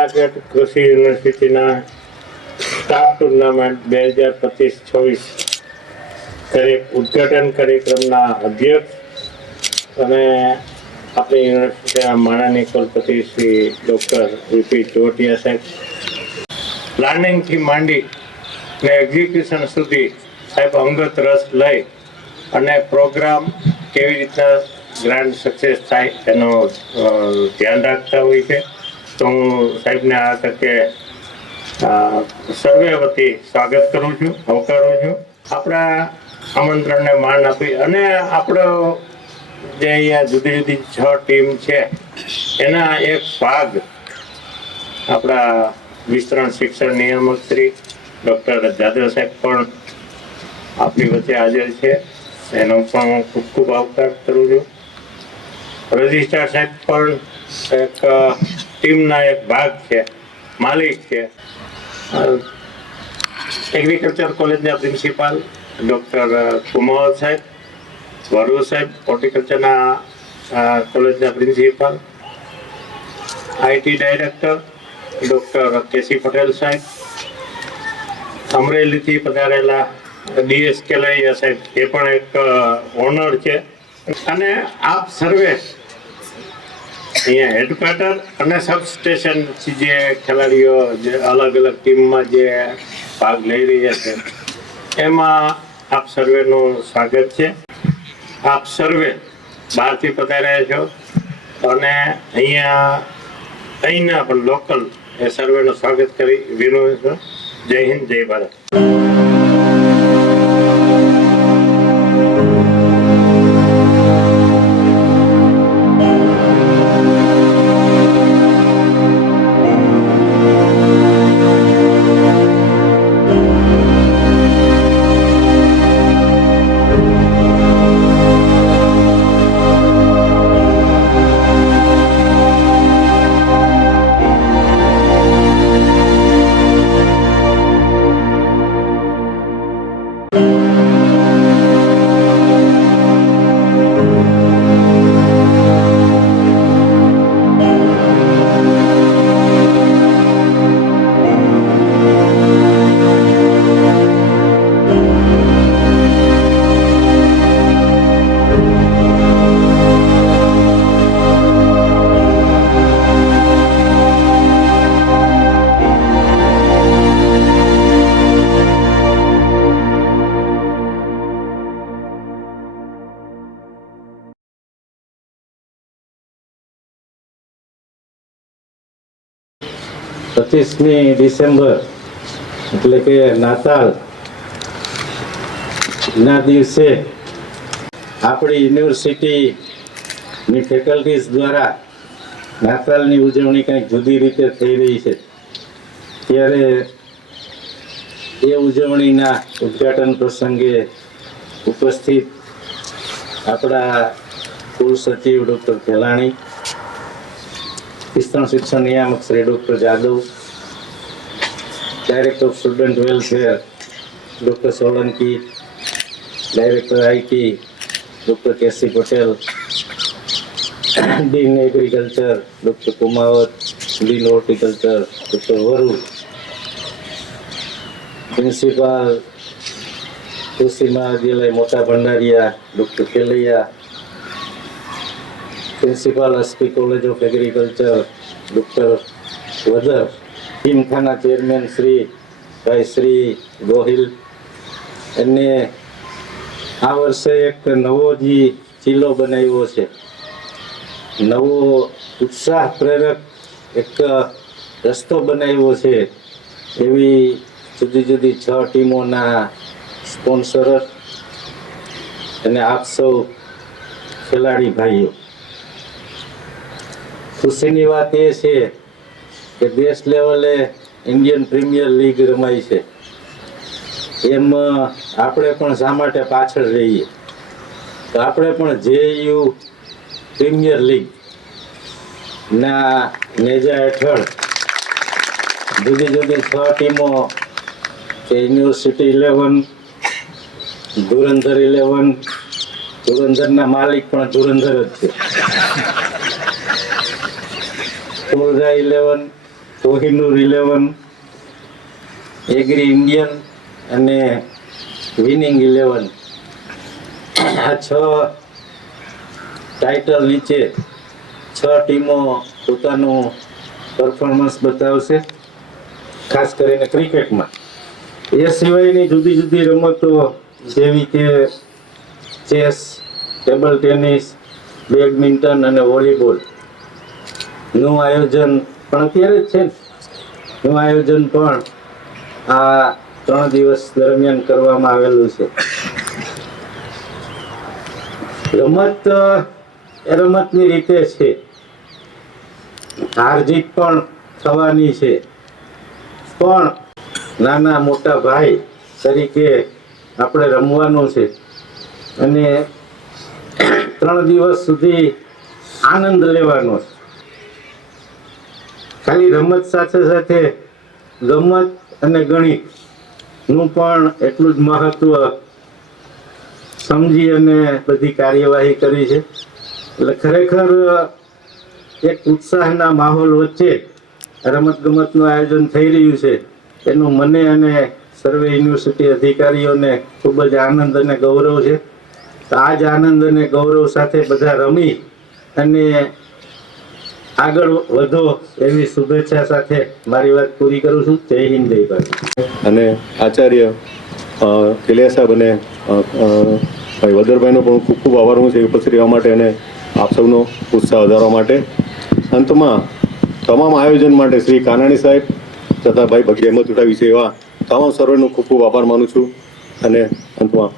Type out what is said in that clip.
જુનાગઢ કૃષિ યુનિવર્સિટીના staff tournament 2025-26 ઉદ્ઘાટન કાર્યક્રમના અધ્યક્ષ અને આપણી યુનિવર્સિટીના માનનીય કુલપતિ શ્રી ડૉક્ટર વીપી ચોટિયા સાહેબ, પ્લાનિંગથી માંડી ને એક્ઝિક્યુશન સુધી સાહેબ અંગત રસ લઈ અને પ્રોગ્રામ કેવી રીતના ગ્રાન્ડ સક્સેસ થાય એનું ધ્યાન રાખતા હોય છે. તો હું સાહેબને આ તકે સર્વે વતી સ્વાગત કરું છું, આવકારું છું. આપણા આમંત્રણને માન આપી અને આપણો જે અહીંયા જુદી જુદી 6 ટીમ છે એના એક ભાગ આપણા વિસ્તરણ શિક્ષણ નિયામક શ્રી ડૉક્ટર જાદવ સાહેબ પણ આપણી વચ્ચે હાજર છે. એનો પણ હું ખૂબ ખૂબ આવકાર કરું છું. રજિસ્ટ્રાર સાહેબ પણ એક ટીમના એક ભાગ છે, માલિક છે. એગ્રીકલ્ચર કોલેજના પ્રિન્સિપાલ ડૉક્ટર કુમાર સાહેબ, વરુ સાહેબ હોર્ટિકલ્ચરના કોલેજના principal, IT director doctor KC Patel સાહેબ, અમરેલીથી પધારેલા ડીએસ કેલૈયા સાહેબ, એ પણ એક ઓનર છે. અને આપ સર્વે અહીંયા હેડક્વાર્ટર અને સબસ્ટેશન જે ખેલાડીઓ જે અલગ અલગ ટીમમાં જે ભાગ લઈ રહ્યા છે એમાં આપ સર્વેનું સ્વાગત છે. આપ સર્વે બહારથી પધાર્યા છો અને અહીંના પણ લોકલ એ સર્વેનું સ્વાગત કરી વિનોદ છું. જય હિન્દ, જય ભારત. ડિસેમ્બર એટલે કે નાતાલ ના દિવસે આપણી યુનિવર્સિટીની ફેકલ્ટીઝ દ્વારા નાતાલની ઉજવણી કંઈક જુદી રીતે થઈ રહી છે. ત્યારે એ ઉજવણીના ઉદ્ઘાટન પ્રસંગે ઉપસ્થિત આપણા કુલ સચિવ ડૉક્ટર ખેલાણી, વિસ્તરણ શિક્ષણ નિયામક Shri doctor Jadav, director of student welfare doctor Solanki, director IT doctor KC Patel, dean agriculture doctor Kumawat, dean horticulture doctor Varu, principal કૃષિ મહાવિદ્યાલય Mota Bhandariya doctor Kelaiya, principal SP college of agriculture doctor Vadar, gymkhana chairman Shri Gohil. એને આ વર્ષે એક નવો જિલ્લો બનાવ્યો છે, નવો ઉત્સાહ પ્રેરક એક રસ્તો બનાવ્યો છે. એવી જુદી જુદી 6 ટીમોના સ્પોન્સર અને આપ સૌ ખેલાડી ભાઈઓ, ખુશીની વાત એ છે કે દેશ લેવલે ઇન્ડિયન પ્રીમિયર લીગ રમાય છે. એમ આપણે પણ શા માટે પાછળ રહીએ? તો આપણે પણ જેયુ પ્રીમિયર લીગ ના નેજા હેઠળ જુદી જુદી 6 ટીમો કે યુનિવર્સિટી 11, ધુરંધર 11, ધુરંધરના માલિક પણ ધુરંધર જ છે, ફુલરા 11, કોહિનૂર 11, એગ્રી ઇન્ડિયન અને વિનિંગ 11 આ 6 ટાઇટલ નીચે 6 ટીમો પોતાનું પરફોર્મન્સ બતાવશે, ખાસ કરીને ક્રિકેટમાં. એ સિવાયની જુદી જુદી રમતો જેવી કે ચેસ, ટેબલ ટેનિસ, બેડમિન્ટન અને વોલીબોલ નું આયોજન પણ અત્યારે જ છે ને, નું આયોજન પણ આ 3 દિવસ દરમિયાન કરવામાં આવેલું છે. રમત એ રમતની રીતે છે, હાર જીત પણ થવાની છે, પણ નાના મોટા ભાઈ તરીકે આપણે રમવાનું છે અને 3 દિવસ સુધી આનંદ લેવાનો છે. ખાલી રમત સાથે સાથે ગમત અને ગણિત નું પણ એટલું જ મહત્વ સમજી અને બધી કાર્યવાહી કરી છે. એટલે ખરેખર એક ઉત્સાહના માહોલ વચ્ચે રમત ગમતનું આયોજન થઈ રહ્યું છે એનું મને અને સર્વે યુનિવર્સિટી અધિકારીઓને ખૂબ જ આનંદ અને ગૌરવ છે. તો આ જ આનંદ અને ગૌરવ સાથે બધા રમી અને આગળ વધો એવી શુભેચ્છા સાથે મારી વાત પૂરી કરું છું. જય હિન્દ, જય ભારત. અને આચાર્ય કેલિયા સાહેબ અને ભાઈ વદરભાઈનો પણ ખૂબ ખૂબ આભાર હું છે ઉપસ્થિત રહેવા માટે અને આપ સૌનો ઉત્સાહ વધારવા માટે. અંતમાં તમામ આયોજન માટે શ્રી કાનાણી સાહેબ તથા ભાઈ બગી અહેમદ ઉઠાવી છે એવા તમામ સર્વેનો ખૂબ ખૂબ આભાર માનું છું અને અંતમાં